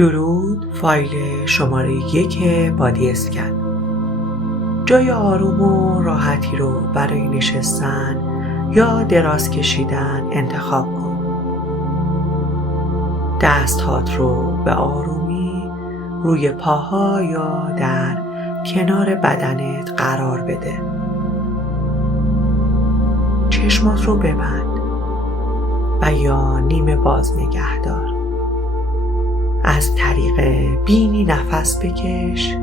درود. فایل شماره 1 بادی اسکن. جای آروم و راحتی رو برای نشستن یا دراز کشیدن انتخاب کن. دست‌هات رو به آرومی روی پاها یا در کنار بدنت قرار بده. چشمات رو ببند و یا نیمه باز نگه دار. از طریق بینی نفس بکش،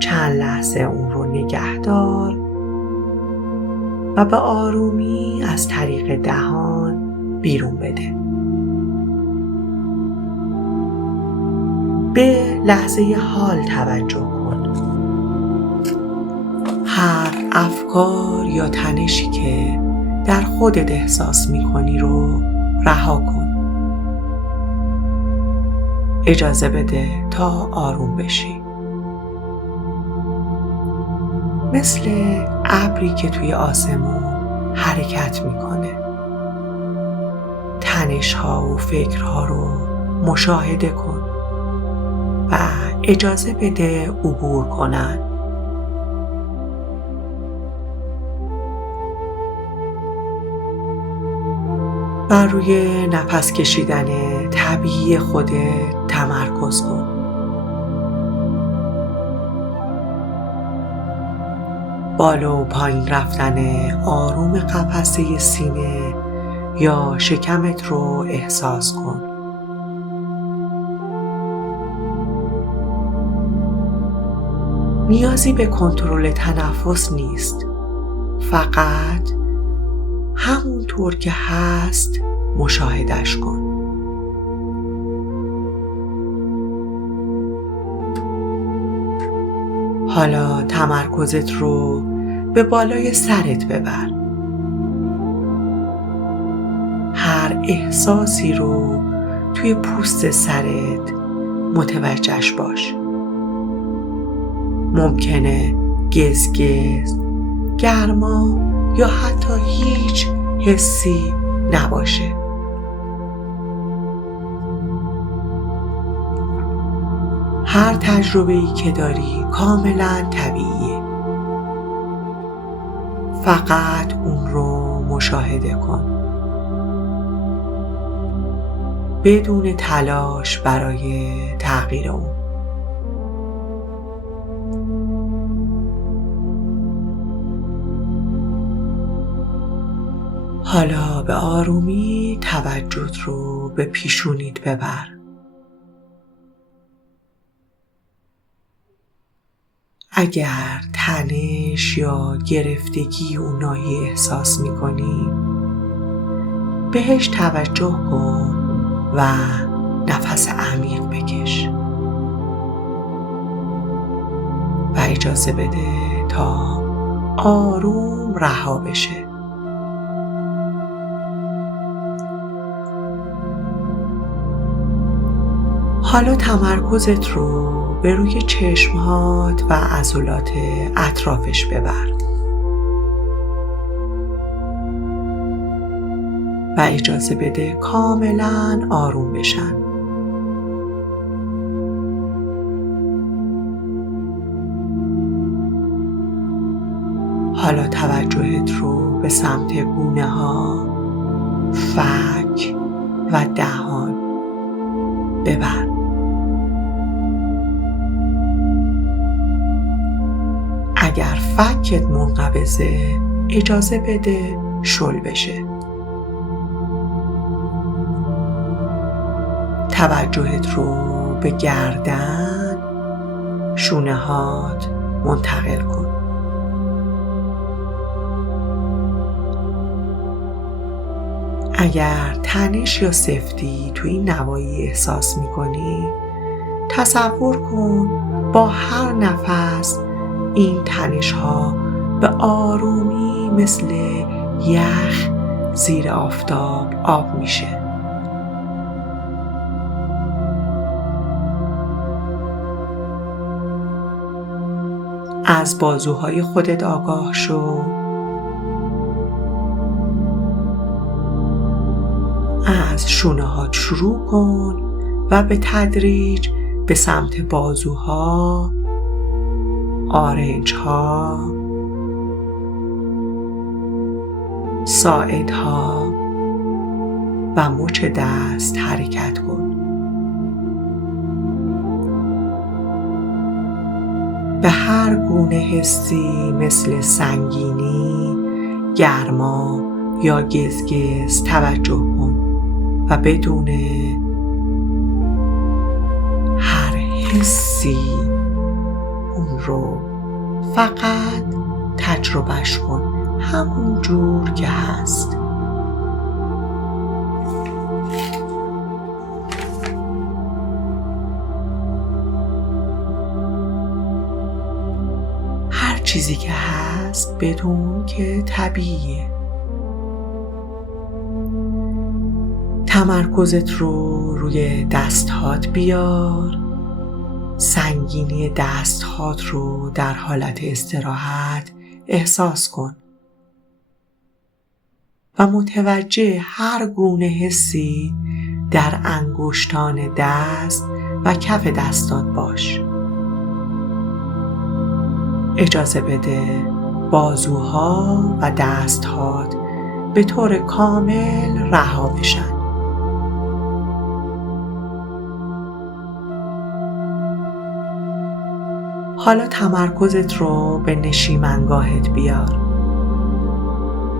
چند لحظه اون رو نگه دار و به آرومی از طریق دهان بیرون بده. به لحظه حال توجه کن. هر افکار یا تنشی که در خودت احساس می‌کنی رو رها کن. اجازه بده تا آروم بشی. مثل ابری که توی آسمون حرکت میکنه. تنش‌ها و فکرها رو مشاهده کن و اجازه بده عبور کنن. بر روی نفس کشیدن طبیعی خودت تمرکز کن. بالا و پایین رفتن آروم قفسه سینه یا شکمت رو احساس کن. نیازی به کنترل تنفس نیست. فقط همونطور که هست مشاهدهش کن. حالا تمرکزت رو به بالای سرت ببر. هر احساسی رو توی پوست سرت متوجهش باش. ممکنه گزگز، گرما یا حتی هیچ حسی نباشه. هر تجربه‌ای که داری کاملا طبیعیه. فقط اون رو مشاهده کن. بدون تلاش برای تغییر اون. حالا به آرومی توجهت رو به پیشونیت ببر. اگر تنش یا گرفتگی اون ناحیه احساس می‌کنی، بهش توجه کن و نفس عمیق بکش و اجازه بده تا آروم رها بشه. حالا تمرکزت رو به روی چشمهات و عضلات اطرافش ببر و اجازه بده کاملا آروم بشن. حالا توجهت رو به سمت گونه ها، فک و دهان ببر. اگر فکت منقبضه، اجازه بده شل بشه. توجهت رو به گردن، شونه‌هات منتقل کن. اگر تنش یا سفتی توی این نواحی احساس می‌کنی، تصور کن با هر نفس این تنش‌ها به آرومی مثل یخ زیر آفتاب آب میشه. از بازوهای خودت آگاه شو. از شونه‌هات شروع کن و به تدریج به سمت بازوها، آرنجها، ساعدها و مچ دست حرکت کن. به هر گونه حسی مثل سنگینی، گرما یا گزگز توجه کن و بدون هر حسی اون رو فقط تجربهش کن همون جور که هست. هر چیزی که هست بدون که طبیعیه. تمرکزت رو روی دستهات بیار. سنگینی دستهات رو در حالت استراحت احساس کن و متوجه هر گونه حسی در انگشتان دست و کف دستات باش. اجازه بده بازوها و دستهات به طور کامل رها بشن. حالا تمرکزت رو به نشیمنگاهت بیار.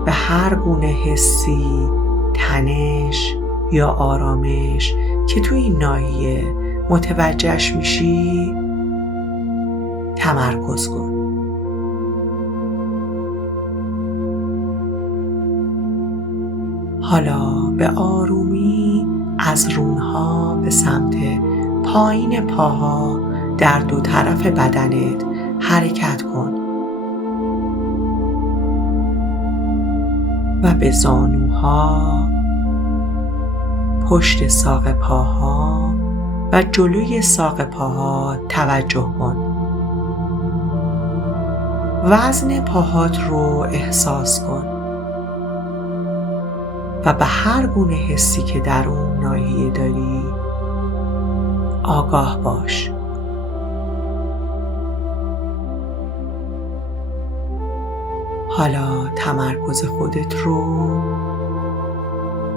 به هر گونه حسی، تنش یا آرامش که توی این ناحیه متوجهش میشی تمرکز کن. حالا به آرومی از رونها به سمت پایین پاها در دو طرف بدنت حرکت کن و به زانوها، پشت ساق پاها و جلوی ساق پاها توجه کن. وزن پاهات رو احساس کن و به هر گونه حسی که در اون ناحیه داری آگاه باش. حالا تمرکز خودت رو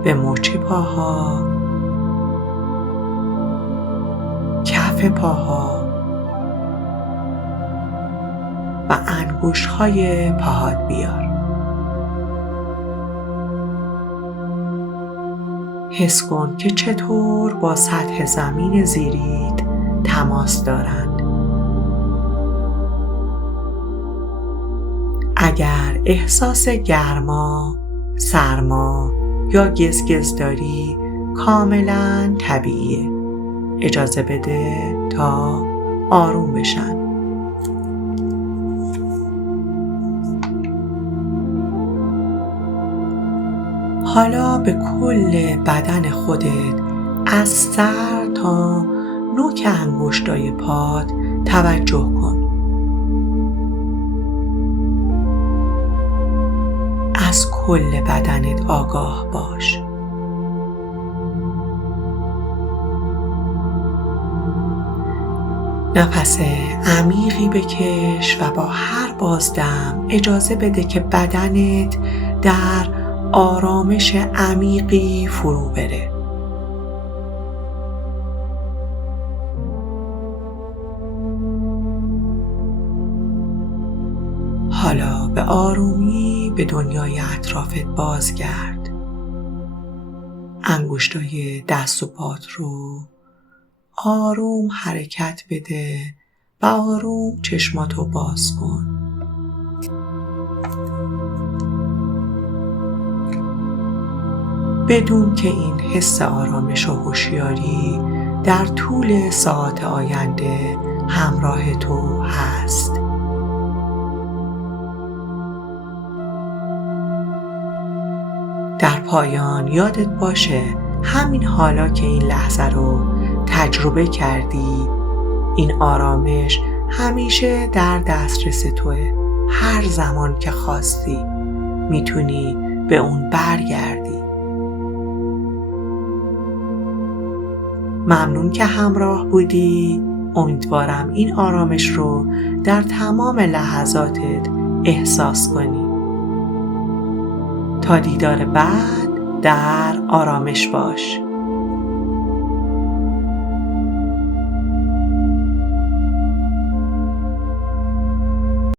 به مچ پاها، کف پاها و انگشت‌های پاهات بیار. حس کن که چطور با سطح زمین زیریت تماس دارند. اگر احساس گرما، سرما یا گزگز داری کاملا طبیعیه. اجازه بده تا آروم بشن. حالا به کل بدن خودت از سر تا نوک انگشتای پات توجه کن. از کل بدنت آگاه باش. نفس عمیقی بکش و با هر بازدم اجازه بده که بدنت در آرامش عمیقی فرو بره. حالا به آرومی به دنیای اطرافت بازگرد. انگشتای دست و پات رو آروم حرکت بده و آروم چشماتو باز کن. بدون که این حس آرامش و هوشیاری در طول ساعات آینده همراه تو هست. در پایان یادت باشه همین حالا که این لحظه رو تجربه کردی، این آرامش همیشه در دسترس توه. هر زمان که خواستی میتونی به اون برگردی. ممنون که همراه بودی. امیدوارم این آرامش رو در تمام لحظاتت احساس کنی. تا دیدار بعد در آرامش باش.